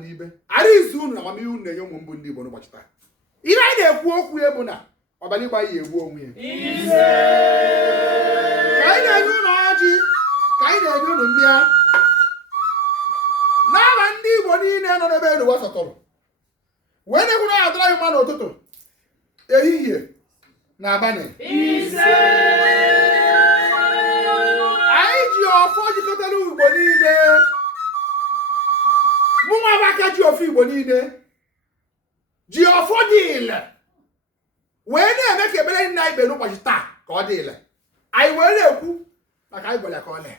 n'ibe arizu unu na amamihe unu na-enye ụmụ mbụ ndị Igbo n'ụbọchị taa ihe anyị na-ekwu okwu ya bụ na ọbanigba ya egbu onwe ya ka anyị na-enye ụlọ ọjị ka anyị na-enye ụlọ mmịa n'aba ndị Igbo niile nọ n'ebe elu wasatọrọ wee na-ekwuru ya adọrọ anyị mma n'ụtụtụ ehihie na abalị anyị ji ọfọ jikọtara Igbo niile mụnwa bụ Akajiofo Igbo niile ji ọfọ dị ile wee na-eme ka ekpere nna ikpe n'ụbọchị taa ka ọ dị ile anyị wee na-ekwu maka anyị gwara ka ọ lee